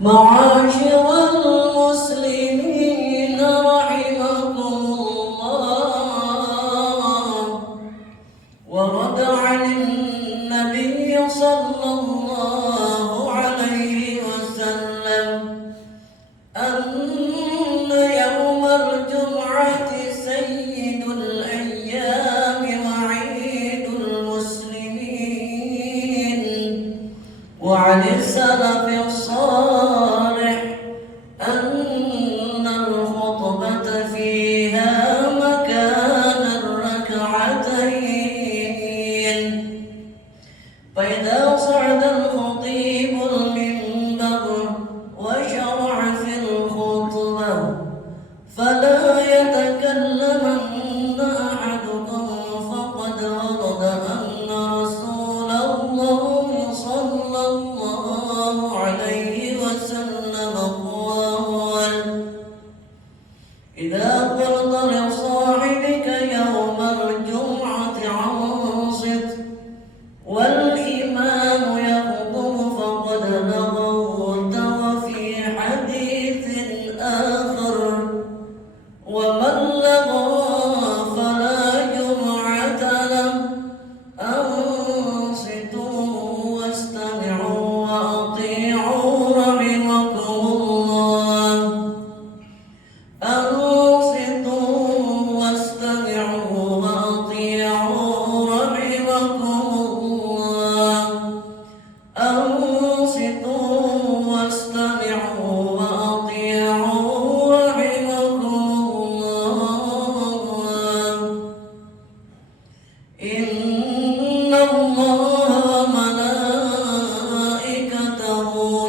معاشر المسلمين رحمكم الله. ورد عن النبي صلى الله عليه وسلم أن يوم الجمعة سيد الأيام وعيد المسلمين. وعن السلف الصالح أن الخطبة فيها مكان الركعتين. فإذا صعد الخطيب المنبر وشرع في الخطبة فلا يتكلمن أحدكم فقد ورد أن رسول الله صلى الله عليه وسلم قال: إذا قلت لصاحبك يوم الجمعة أنصت والإمام يخطب فقد لغوت. وفي حديث آخر: ومن لغى فلا جمعة له. أنصتوا واستمعوا وأطيعوا رحمكم الله. أنصتوا واستمعوا وأطيعوا رحمكم الله. أنصتوا واستمعوا وأطيعوا رحمكم الله. إن الله وملائكته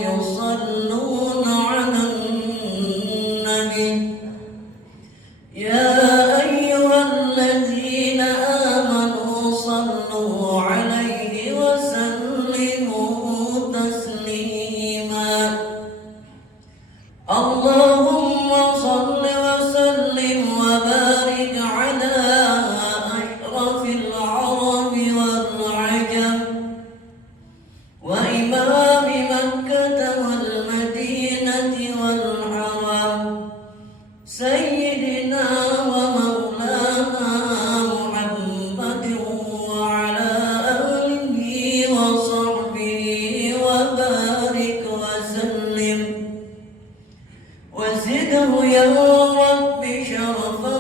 يصلون على النبي. يا أيها الذين آمنوا صلوا عليه وسلموا تسليما. اللهم صل وسلم وبارك على أشرف العرب والعجم وإمام مكة والمدينة والحرم سيدنا ومولانا محمد وعلى آله وصحبه وبارك وسلم. وزده يا رب شرفا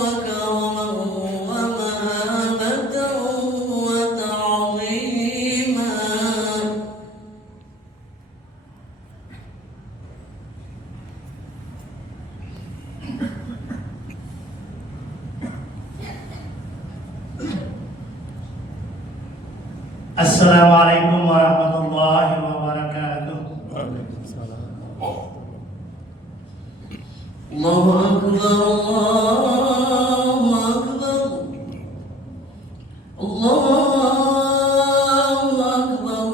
وكرما ومهابة وتعظيما. Assalamualaikum warahmatullahi wabarakatuh. الله أكبر الله أكبر الله أكبر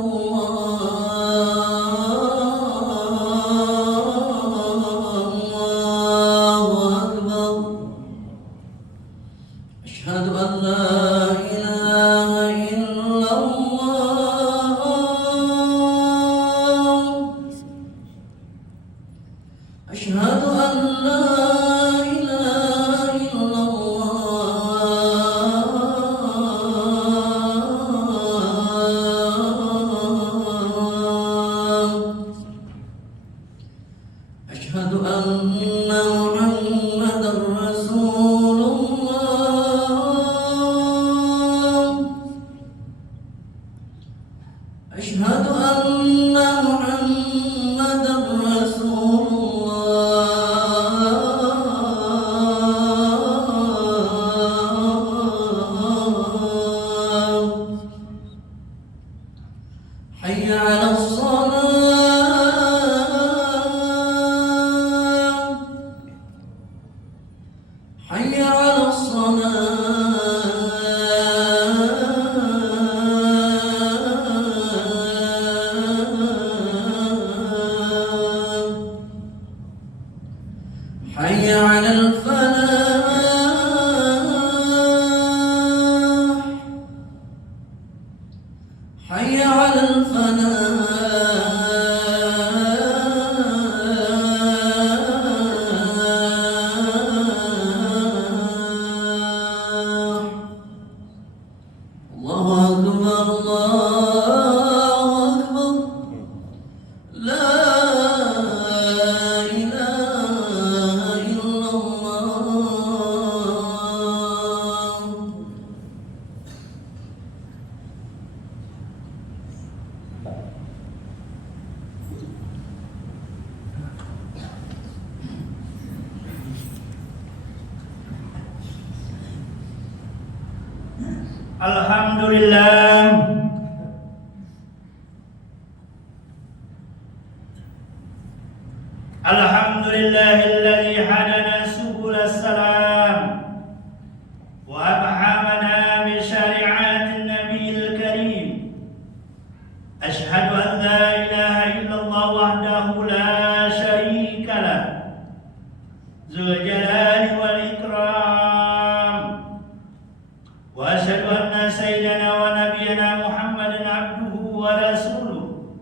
الله أكبر. أشهد أن لا إله إلا الله. أشهد أن لا إله إلا الله. أشهد أن محمدا رسول الله. Alhamdulillah. Alhamdulillahilladzi hadana subulas salam wa afhamana bi syari'atin nabiyil karim. Ashhadu an la ilaha illallah wahdahu la syarika lah, dzul jalali wal ikram. Wa asyhadu anna sayyidana wa nabiyyana Muhammadan abduhu wa rasuluh.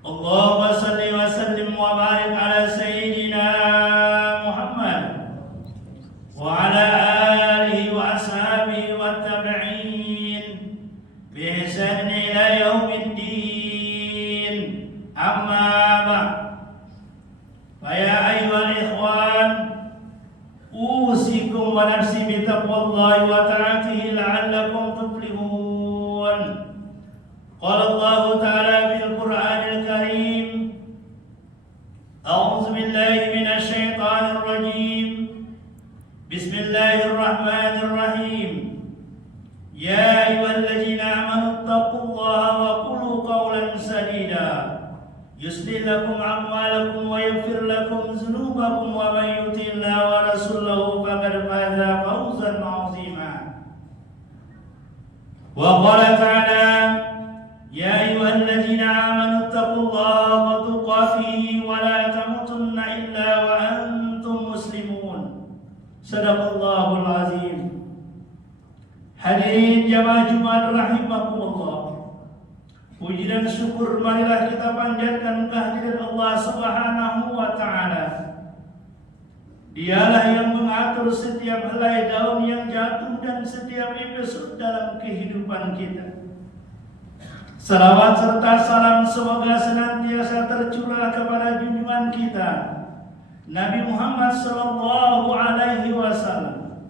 Allahumma salli wa sallim wa barik ala sayyidina Muhammad wa ala alihi wa ashabihi wa tabi'in bi ihsan ila yaumiddin. Amma ba'd. Fa ya ayyuhal ikhwan, usikum wa nafsi bi taqwallahi wa ta'atihi la'allakum tuflihun. Qala Allah ta'ala fil Qur'anil Karim, a'udzu billahi minasy syaithanir rajim. Bismillahirrahmanirrahim. Ya ayyuhalladzina amanu taqullaha wa qulu qawlan sadida yuslih lakum a'malakum wa yaghfir lakum dzunubakum wa may yuti'illaha wa rasulahu faqad faza fawzan 'azima. Wa qala ta'ala, ya ayyuhalladzina amanu taqullaha wa tuqatihi wa la tamutunna illa wa antum muslimun. Sadaqallahul azim. Hadirin jamaah Jumat rahimakumullah. Puji dan syukur marilah kita panjatkan kehadiran Allah Subhanahu wa taala. Dialah yang mengatur setiap helai daun yang jatuh dan setiap episode dalam kehidupan kita. Salawat serta salam semoga senantiasa tercurah kepada junjungan kita Nabi Muhammad sallallahu alaihi wasallam,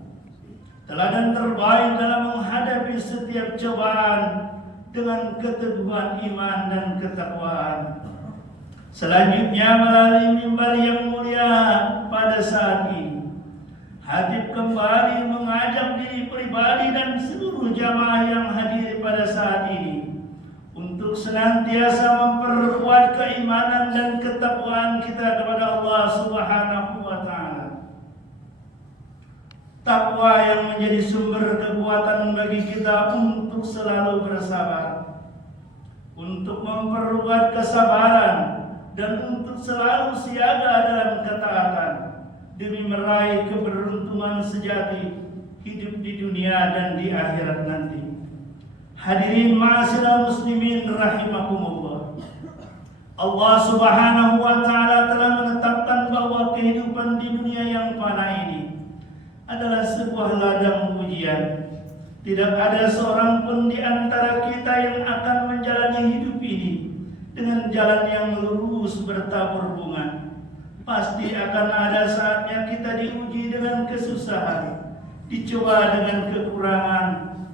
teladan terbaik dalam menghadapi setiap cobaan dengan keteguhan iman dan ketakwaan. Selanjutnya melalui mimbar yang mulia pada saat ini, Habib kembali mengajak diri pribadi dan seluruh jamaah yang hadir pada saat ini untuk senantiasa memperkuat keimanan dan ketakwaan kita kepada Allah Subhanahu wa taala. Takwa yang menjadi sumber kekuatan bagi kita untuk selalu bersabar, untuk memperkuat kesabaran, dan untuk selalu siaga dalam ketaatan demi meraih keberuntungan sejati hidup di dunia dan di akhirat nanti. Hadirin ma'asyiral muslimin rahimakumullah. Allah Subhanahu wa taala telah menetapkan bahwa kehidupan di dunia yang fana ini adalah sebuah ladang ujian. Tidak ada seorang pun di antara kita yang akan menjalani hidup ini dengan jalan yang lurus bertabur bunga. Pasti akan ada saatnya kita diuji dengan kesusahan, dicoba dengan kekurangan,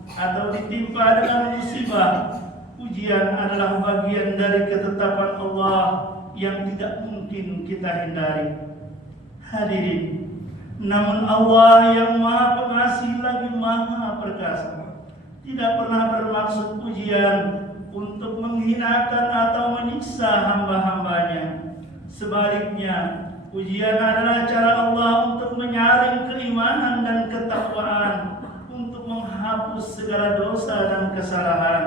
atau ditimpa dengan musibah. Ujian adalah bagian dari ketetapan Allah yang tidak mungkin kita hindari. Hadirin, namun Allah yang Maha Pengasih lagi Maha Perkasa tidak pernah bermaksud ujian untuk menghinakan atau menyiksa hamba-hambanya. Sebaliknya, ujian adalah cara Allah untuk menyaring keimanan dan ketakwaan, untuk menghapus segala dosa dan kesalahan,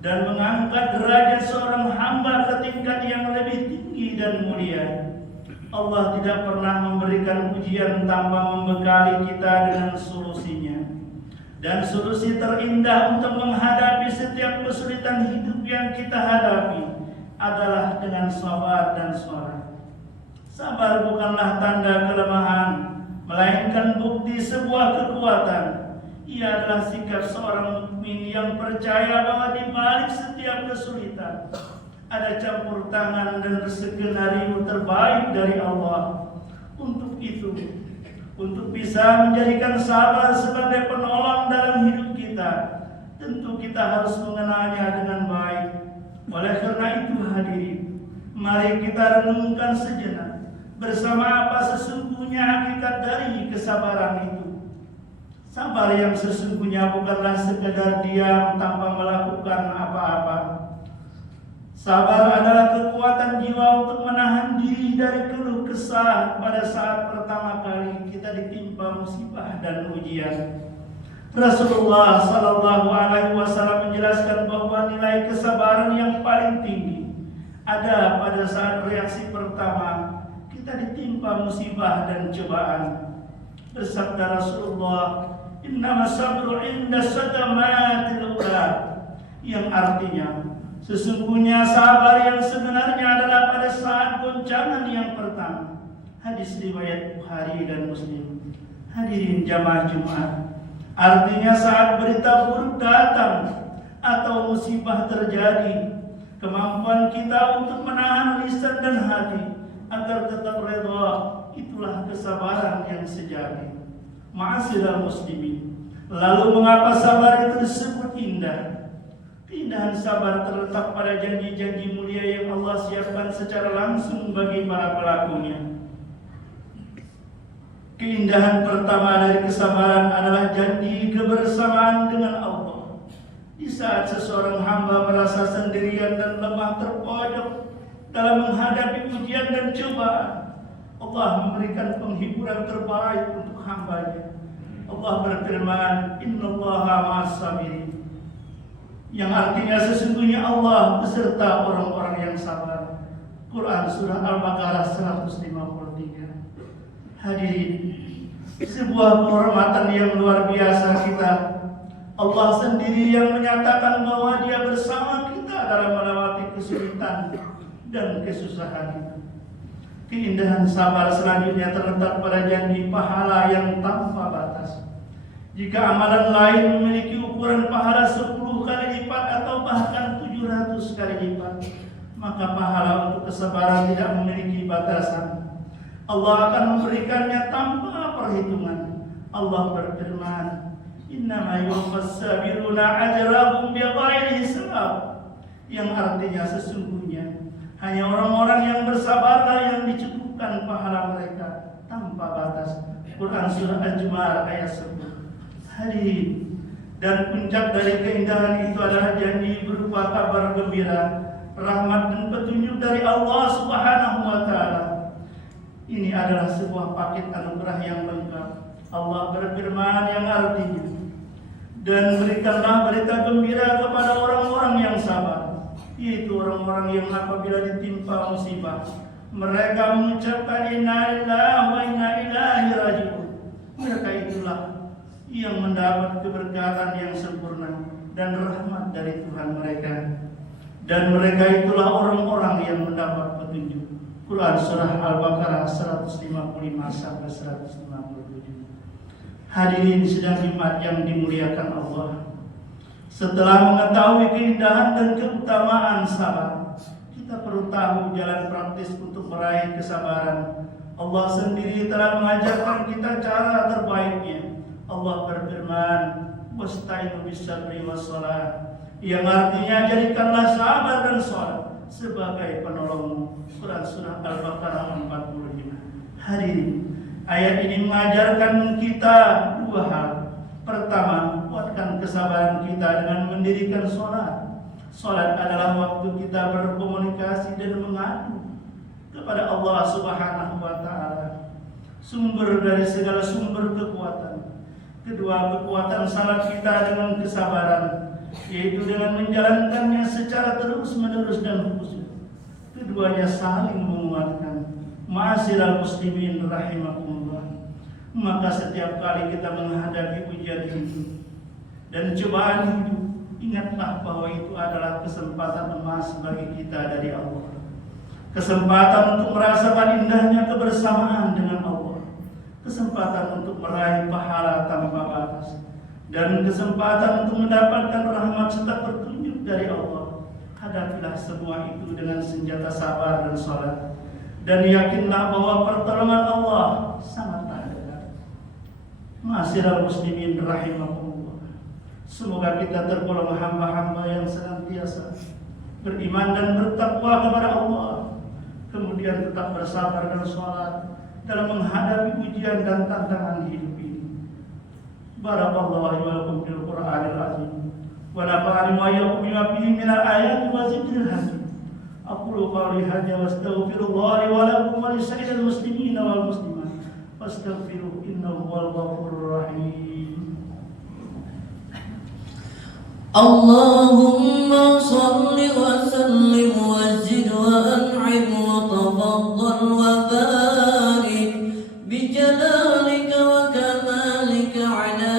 dan mengangkat derajat seorang hamba ke tingkat yang lebih tinggi dan mulia. Allah tidak pernah memberikan ujian tanpa membekali kita dengan solusinya. Dan solusi terindah untuk menghadapi setiap kesulitan hidup yang kita hadapi adalah dengan sabar dan sholat. Sabar bukanlah tanda kelemahan, melainkan bukti sebuah kekuatan. Ia adalah sikap seorang mukmin yang percaya bahwa di balik setiap kesulitan ada campur tangan dan skenario terbaik dari Allah. Untuk itu, untuk bisa menjadikan sabar sebagai penolong dalam hidup kita, tentu kita harus mengenalnya dengan baik. Oleh karena itu hadirin, mari kita renungkan sejenak bersama apa sesungguhnya hakikat dari kesabaran itu. Sabar yang sesungguhnya bukanlah sekadar diam tanpa melakukan apa-apa. Sabar adalah kekuatan jiwa untuk menahan diri dari keluh kesah pada saat pertama kali kita ditimpa musibah dan ujian. Rasulullah Sallallahu Alaihi Wasallam menjelaskan bahwa nilai kesabaran yang paling tinggi ada pada saat reaksi pertama kita ditimpa musibah dan cobaan. Bersabda Rasulullah, "Innama sabru inda sadamatil ula," yang artinya sesungguhnya sabar yang sebenarnya adalah pada saat goncangan yang pertama. Hadis riwayat Bukhari dan Muslim. Hadirin jamaah Jumat, artinya saat berita buruk datang atau musibah terjadi, kemampuan kita untuk menahan lisan dan hati agar tetap redha, itulah kesabaran yang sejati. Ma'asyiral muslimin, lalu mengapa sabar itu disebut indah? Keindahan sabar terletak pada janji-janji mulia yang Allah siapkan secara langsung bagi para pelakunya. Keindahan pertama dari kesabaran adalah janji kebersamaan dengan Allah. Di saat seseorang hamba merasa sendirian dan lemah terpojok dalam menghadapi ujian dan cobaan, Allah memberikan penghiburan terbaik untuk hambanya. Allah berfirman, "Innallaha ma'as-sabirin," yang artinya sesungguhnya Allah beserta orang-orang yang sabar. Quran Surah Al-Baqarah 153. Hadirin, sebuah kehormatan yang luar biasa kita. Allah sendiri yang menyatakan bahwa Dia bersama kita dalam melewati kesulitan dan kesusahan. Keindahan sabar selanjutnya terletak pada janji pahala yang tanpa batas. Jika amalan lain memiliki ukuran pahala 10 kali lipat atau bahkan 700 kali lipat, maka pahala untuk kesabaran tidak memiliki batasan. Allah akan memberikannya tanpa perhitungan. Allah berfirman, "Innama yuwaffas sabiruna ajrahum bighairi hisab," yang artinya sesungguhnya hanya orang-orang yang bersabarlah yang dicukupkan pahala mereka tanpa batas. Quran Surah Al-Jum'ah ayat 10. Hadirin, dan puncak dari keindahan itu adalah janji berupa kabar gembira, rahmat dan petunjuk dari Allah Subhanahu wa Ta'ala. Ini adalah sebuah paket anugerah yang lengkap. Allah berfirman yang artinya, "Dan berikanlah berita gembira kepada orang-orang yang sabar," yaitu orang-orang yang apabila ditimpa musibah, mereka mengucapkan inna lillahi wa inna ilaihi raji'un. Mereka itulah yang mendapat keberkatan yang sempurna dan rahmat dari Tuhan mereka. Dan mereka itulah orang-orang yang mendapat petunjuk. Quran Surah Al-Baqarah 155 sampai 157. Hadirin sidang Jumat yang dimuliakan Allah, setelah mengetahui keindahan dan keutamaan sabar, kita perlu tahu jalan praktis untuk meraih kesabaran. Allah sendiri telah mengajarkan kita cara terbaiknya. Allah berfirman, "Wasta'inu bis-sabri was-shalah," yang artinya jadikanlah sabar dan salat sebagai penolongmu. Quran Surah Al-Baqarah 45. Hadirin, ayat ini mengajarkan kita dua hal. Pertama, kuatkan kesabaran kita dengan mendirikan sholat. Sholat adalah waktu kita berkomunikasi dan mengadu kepada Allah Subhanahu wa Ta'ala, sumber dari segala sumber kekuatan. Kedua, kekuatan salat kita dengan kesabaran, yaitu dengan menjalankannya secara terus-menerus dan khusyuk. Keduanya saling menguatkan. Ma'asyiral muslimin rahimakumullah, maka setiap kali kita menghadapi ujian hidup dan cobaan hidup, ingatlah bahwa itu adalah kesempatan emas bagi kita dari Allah. Kesempatan untuk merasakan indahnya kebersamaan dengan Allah, kesempatan untuk meraih pahala tanpa batas, dan kesempatan untuk mendapatkan rahmat serta petunjuk dari Allah. Hadapilah semua itu dengan senjata sabar dan salat, dan yakinlah bahwa pertolongan Allah sangatlah dekat. Ma'asyiral muslimin rahimakumullah, semoga kita tergolong hamba-hamba yang senantiasa beriman dan bertakwa kepada Allah, kemudian tetap bersabar dan salat dalam menghadapi ujian dan tantangan hidup ini. Barakallahu li wa lakum fil Qur'anil azim wa nafa'ani wa iyyakum bima fihi minal ayati wa zikril hakim. Aqulu qawli hadza wa astaghfirullah li wa lakum wa lisa'iril muslimina wal muslimat fastaghfiruhu innahu huwal ghafurur rahim. Allahumma salli wa sallim wa zid wa an'im wa tafaddal wa barik bi jalalika wa kamalika ala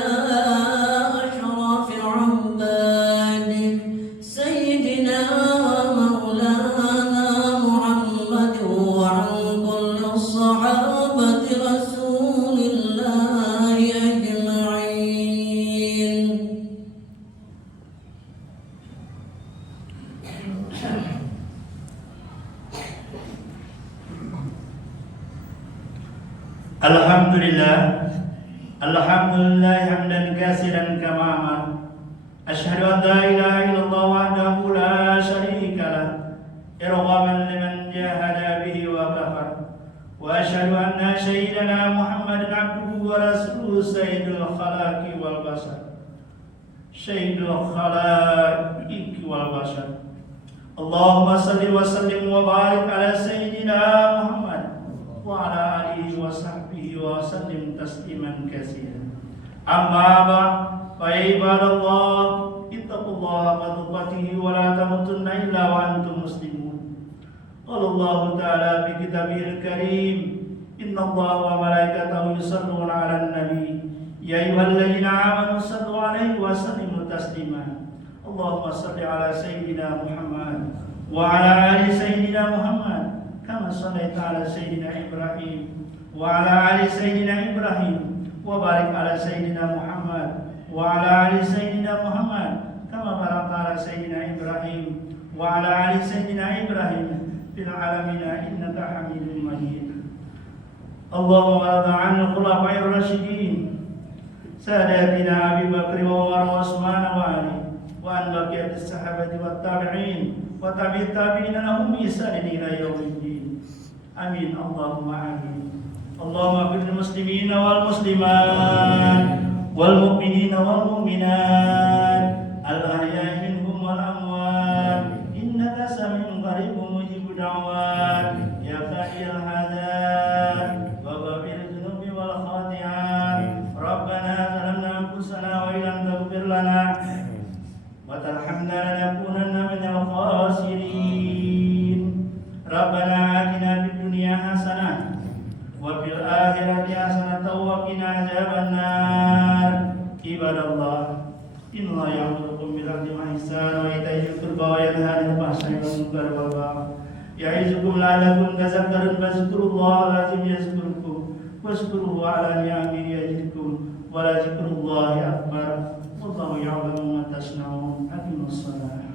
ashrafi ubadik sayyidina wa maulana Muhammad wa an kulli sahabati rasulillahi ajma'in. Alhamdulillah hamdan katsiran kama amar. Asyhadu an la ilaha illallah wahdahu la syarika lah irghaman liman jahada bihi wa kafar. Wa asyhadu anna sayyidana Muhammadan abduhu wa rasuluhu sayyidul khalaqi wal bashar. Sayyidul khalaqi wal bashar. Allahumma salli wa sallim wa barik ala sayyidina Muhammad wa ala alihi wa sahbihi wa sallim tasliman katsiran. Amma ba'd, fa ibadallah ittaqullaha haqqa tuqatih wa la tamutunna illa wa antum muslimun. Qala Allah ta'ala fi kitabihil karim, inna Allaha wa malaikatahu yusalluna 'alan nabi ya ayyuhalladzina amanu sallu 'alaihi wa sallimu taslima. Allahumma salli ala sayyidina Muhammad wa ala ali sayyidina Muhammad kama shallaita ala sayyidina Ibrahim wa ala ali sayyidina Ibrahim wa barik ala sayyidina Muhammad wa ala ali sayyidina Muhammad kama barakta ala sayyidina Ibrahim wa ala ali sayyidina Ibrahim fil alamin innaka Hamidum Majid. Allahumma warda 'anil khulafa'ir rasyidin sadatina Abi Bakr wa Umar wa Utsman wa Ali wa an baqiyatis sahabati wat tabi'in wa tabi'it tabi'ina lahum bi ihsan ila yaumiddin. Amin. Allahumma amin. Allahumma fil muslimina wal muslimat wal mu'minina wal mu'minat al ahya'i minhum wal amwat innaka sami'un qaribun mujibud da'wat ya qadil hadat wa ghafir dhunubi wal khati'at. Rabbana zalamna anfusana wa illam taghfir lana wa tarhamna lanakunanna minal khasirin. Rabbana atina fid dunya hasanah wa fil akhirati hasanah wa qina adzabannar. Ibadallah, inna ya'murukum bil 'adli wal ihsani wa ita'i dzil qurba wa yanha 'anil fahsya'i wal munkari wal baghi ya'izukum la'allakum tadhakkarun. Fadhkurullaha al-'azim yazkurkum washkuruhu 'ala ni'amihi yazidkum wa la dzikrullahi akbar. Wallahu ya'lamu ma tasna'un. Aqimus shalah.